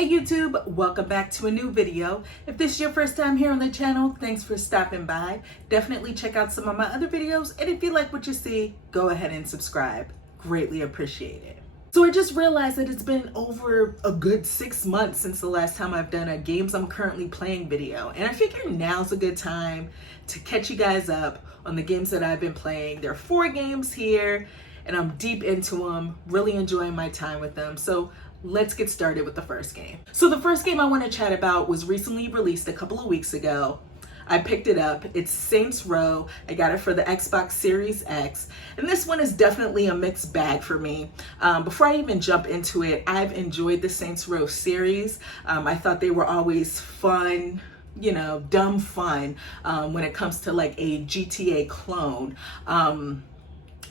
Hey YouTube, welcome back to a new video. If this is your first time here on the channel, thanks for stopping by. Definitely check out some of my other videos, and if you like what you see, go ahead and subscribe. Greatly appreciate it. So I just realized that it's been over a good 6 months since the last time I've done a games I'm currently playing video, and I figure now's a good time to catch you guys up on the games that I've been playing. There are 4 games here, and I'm deep into them, really enjoying my time with them. So let's get started with the first game. So the first game I want to chat about was recently released a couple of weeks ago. I picked it up. It's Saints Row. I got it for the Xbox Series X. And this one is definitely a mixed bag for me. Before I even jump into it, I've enjoyed the Saints Row series. I thought they were always fun, you know, dumb fun when it comes to like a GTA clone.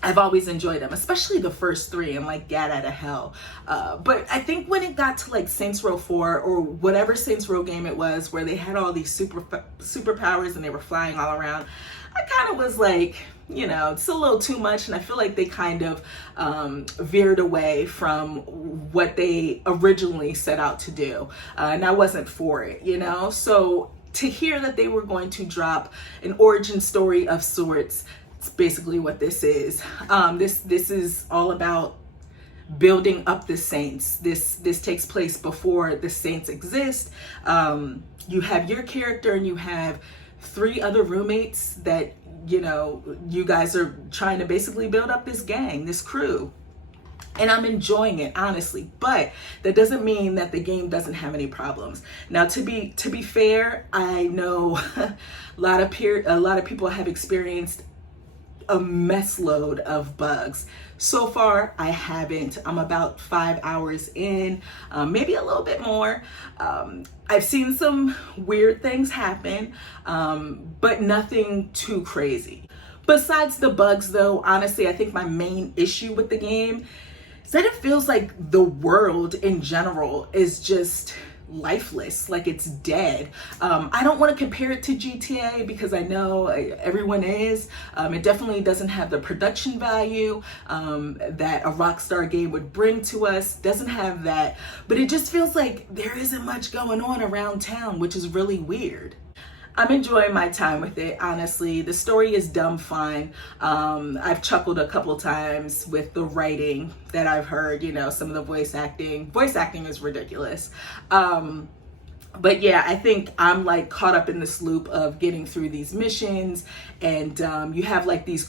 I've always enjoyed them, especially the first 3 and like Gat Out of Hell. But I think when it got to like Saints Row 4 or whatever Saints Row game it was where they had all these superpowers and they were flying all around, I kind of was like, you know, it's a little too much, and I feel like they kind of veered away from what they originally set out to do. And I wasn't for it, you know? So to hear that they were going to drop an origin story of sorts, it's basically what this is. This is all about building up the Saints. This takes place before the Saints exist. You have your character and you have 3 other roommates that, you know, you guys are trying to basically build up this gang, this crew. And I'm enjoying it, honestly, but that doesn't mean that the game doesn't have any problems. Now, to be fair, I know a lot of people have experienced a mess load of bugs. So far, I haven't. I'm about 5 hours in, maybe a little bit more. I've seen some weird things happen, but nothing too crazy. Besides the bugs though, honestly, I think my main issue with the game is that it feels like the world in general is just lifeless, like it's dead. I don't want to compare it to GTA because I know everyone is. It definitely doesn't have the production value that a Rockstar game would bring to us. Doesn't have that, but it just feels like there isn't much going on around town, which is really weird. I'm enjoying my time with it, honestly. The story is dumb fun. I've chuckled a couple times with the writing that I've heard, you know, some of the voice acting. Voice acting is ridiculous. But yeah, I think I'm like caught up in this loop of getting through these missions, and you have like these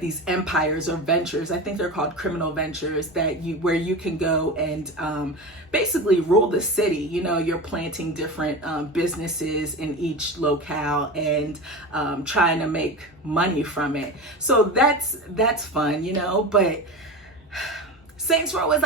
these empires or ventures. I think they're called criminal ventures where you can go and basically rule the city. You know, you're planting different businesses in each locale and trying to make money from it. So that's fun, you know, but Saints Row is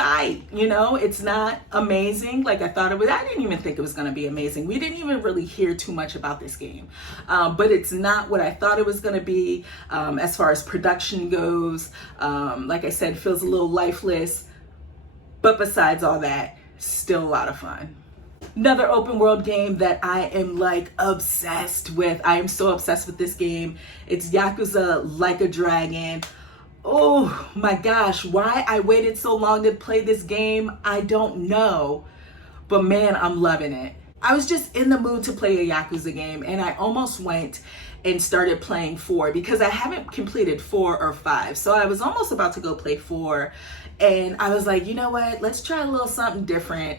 you know, it's not amazing like I thought it would. I didn't even think it was going to be amazing. We didn't even really hear too much about this game, but it's not what I thought it was going to be as far as production goes. Like I said, feels a little lifeless, but besides all that, still a lot of fun. Another open world game that I am like obsessed with. I am so obsessed with this game. It's Yakuza Like a Dragon. Oh my gosh, why I waited so long to play this game, I don't know. But man, I'm loving it. I was just in the mood to play a Yakuza game, and I almost went and started playing 4 because I haven't completed 4 or 5. So I was almost about to go play 4, and I was like, you know what, let's try a little something different.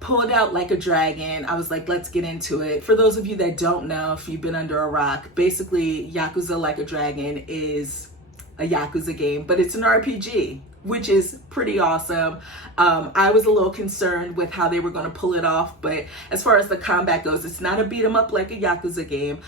Pulled out Like a Dragon. I was like, let's get into it. For those of you that don't know, if you've been under a rock, basically Yakuza Like a Dragon is a Yakuza game, but it's an RPG, which is pretty awesome. I was a little concerned with how they were going to pull it off, but as far as the combat goes, it's not a beat 'em up like a Yakuza game.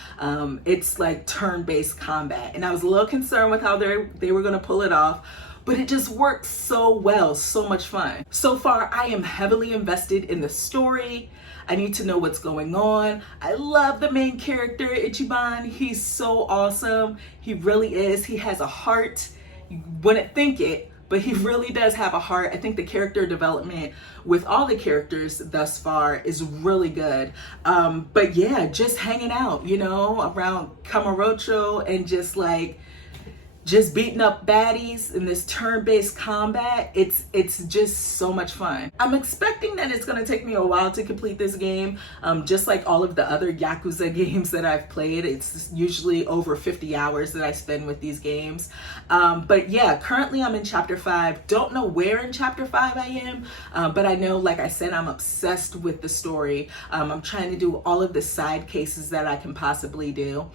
It's like turn-based combat, and I was a little concerned with how they were going to pull it off, but it just worked so well, so much fun. So far, I am heavily invested in the story. I need to know what's going on. I love the main character, Ichiban. He's so awesome. He really is. He has a heart. You wouldn't think it, but he really does have a heart. I think the character development with all the characters thus far is really good. But yeah, just hanging out, you know, around Kamurocho and just like just beating up baddies in this turn-based combat. It's just so much fun. I'm expecting that it's gonna take me a while to complete this game, just like all of the other Yakuza games that I've played. It's usually over 50 hours that I spend with these games. But yeah, currently I'm in chapter 5. Don't know where in chapter 5 I am, but I know, like I said, I'm obsessed with the story. I'm trying to do all of the side cases that I can possibly do.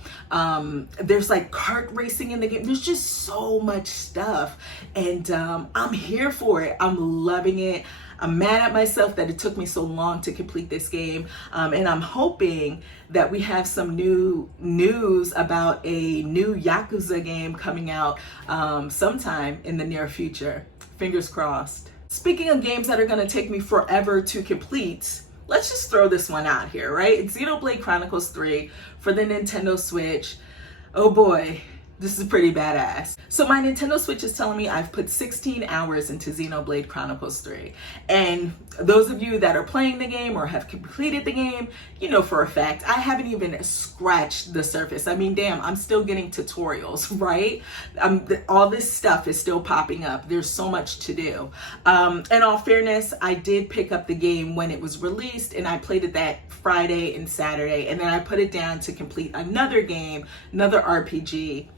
There's like kart racing in the game. There's just so much stuff, and I'm here for it. I'm loving it. I'm mad at myself that it took me so long to complete this game, and I'm hoping that we have some new news about a new Yakuza game coming out sometime in the near future. Fingers crossed. Speaking of games that are going to take me forever to complete, let's just throw this one out here, right? It's Xenoblade Chronicles 3 for the Nintendo Switch. Oh boy, this is pretty badass. So my Nintendo Switch is telling me I've put 16 hours into Xenoblade Chronicles 3. And those of you that are playing the game or have completed the game, you know for a fact, I haven't even scratched the surface. I mean, damn, I'm still getting tutorials, right? All this stuff is still popping up. There's so much to do. In all fairness, I did pick up the game when it was released, and I played it that Friday and Saturday, and then I put it down to complete another game, another RPG,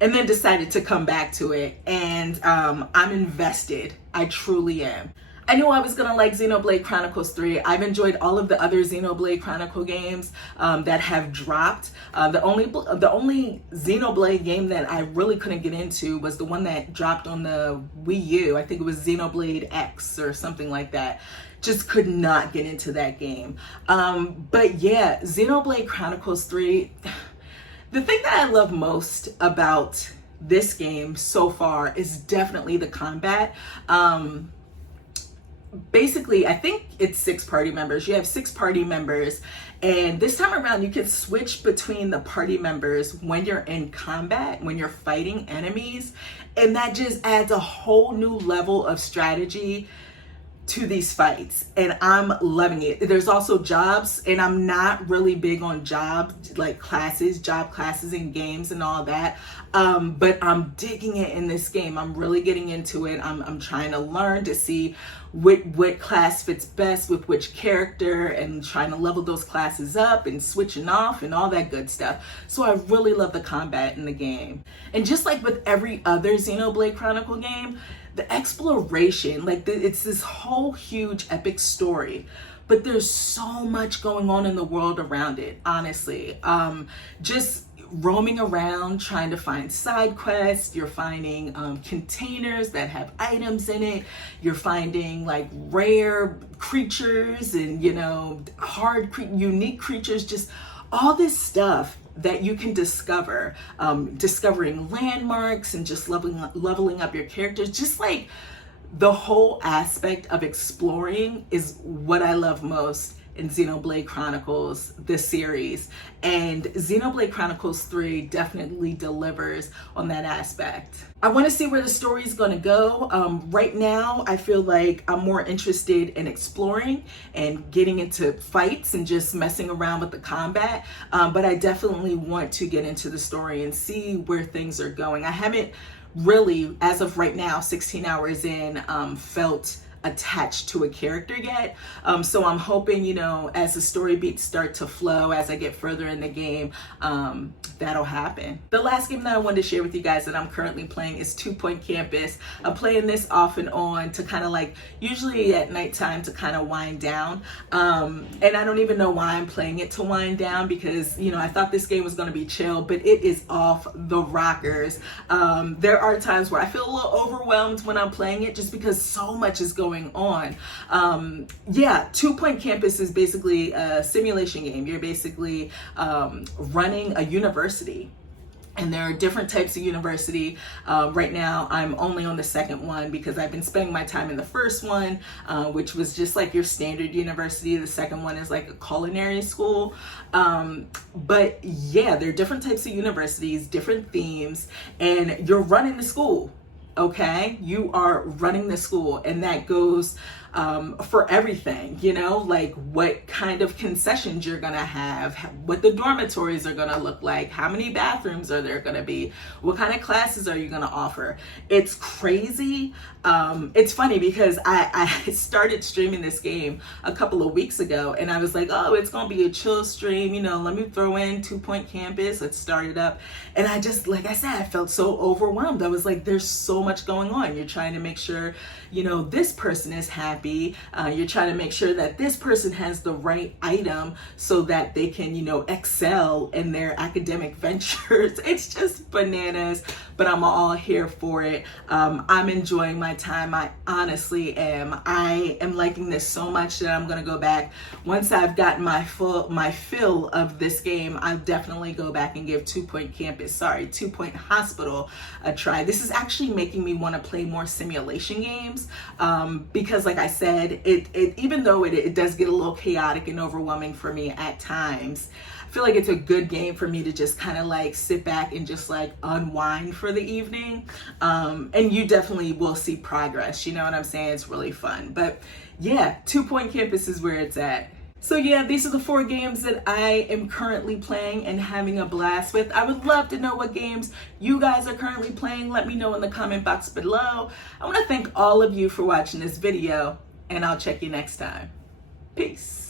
and then decided to come back to it, and I'm invested. I truly am. I knew I was gonna like Xenoblade Chronicles 3. I've enjoyed all of the other Xenoblade Chronicle games that have dropped. The only Xenoblade game that I really couldn't get into was the one that dropped on the Wii U. I think it was Xenoblade X or something like that. Just could not get into that game. But yeah, Xenoblade Chronicles 3, the thing that I love most about this game so far is definitely the combat. Basically, I think it's 6 party members. You have 6 party members, and this time around you can switch between the party members when you're in combat, when you're fighting enemies, and that just adds a whole new level of strategy to these fights, and I'm loving it. There's also jobs, and I'm not really big on job classes in games and all that, but I'm digging it in this game. I'm really getting into it. I'm trying to learn to see what class fits best with which character, and trying to level those classes up and switching off and all that good stuff. So I really love the combat in the game. And just like with every other Xenoblade Chronicle game, the exploration, it's this whole huge epic story, but there's so much going on in the world around it, honestly. Just roaming around trying to find side quests. You're finding containers that have items in it. You're finding like rare creatures and, you know, unique creatures, just all this stuff that you can discover, discovering landmarks and just leveling up your characters. Just like the whole aspect of exploring is what I love most in Xenoblade Chronicles, this series. And Xenoblade Chronicles 3 definitely delivers on that aspect. I want to see where the story is going to go. Right now, I feel like I'm more interested in exploring and getting into fights and just messing around with the combat. But I definitely want to get into the story and see where things are going. I haven't really, as of right now, 16 hours in, felt attached to a character yet. So I'm hoping, you know, as the story beats start to flow, as I get further in the game, that'll happen. The last game that I wanted to share with you guys that I'm currently playing is 2 Point Campus. I'm playing this off and on to kind of like, usually at nighttime, to kind of wind down. And I don't even know why I'm playing it to wind down, because, you know, I thought this game was going to be chill, but it is off the rockers. There are times where I feel a little overwhelmed when I'm playing it, just because so much is going on. Yeah, 2 Point Campus is basically a simulation game. You're basically running a university. And there are different types of university. Right now, I'm only on the second one because I've been spending my time in the first one, which was just like your standard university. The second one is like a culinary school. But yeah, there are different types of universities, different themes, and you're running the school. Okay, you are running the school, and that goes for everything, you know, like what kind of concessions you're gonna have, what the dormitories are gonna look like, how many bathrooms are there gonna be, what kind of classes are you gonna offer. It's crazy. It's funny because I started streaming this game a couple of weeks ago, and I was like, oh, it's gonna be a chill stream, you know, let me throw in 2 Point Campus, let's start it up. And I just, like I said, I felt so overwhelmed. I was like, there's so much going on. You're trying to make sure, you know, this person is happy. You're trying to make sure that this person has the right item so that they can, you know, excel in their academic ventures. It's just bananas, but I'm all here for it. I'm enjoying my time. I honestly am. I am liking this so much that I'm gonna go back. Once I've gotten my fill of this game, I'll definitely go back and give 2 Point Hospital a try. This is actually making me want to play more simulation games, because like I said, it even though it does get a little chaotic and overwhelming for me at times, I feel like it's a good game for me to just kind of like sit back and just like unwind for the evening. And you definitely will see progress, you know what I'm saying? It's really fun. But yeah, 2 Point Campus is where it's at. So yeah, these are the 4 games that I am currently playing and having a blast with. I would love to know what games you guys are currently playing. Let me know in the comment box below. I want to thank all of you for watching this video, and I'll check you next time. Peace.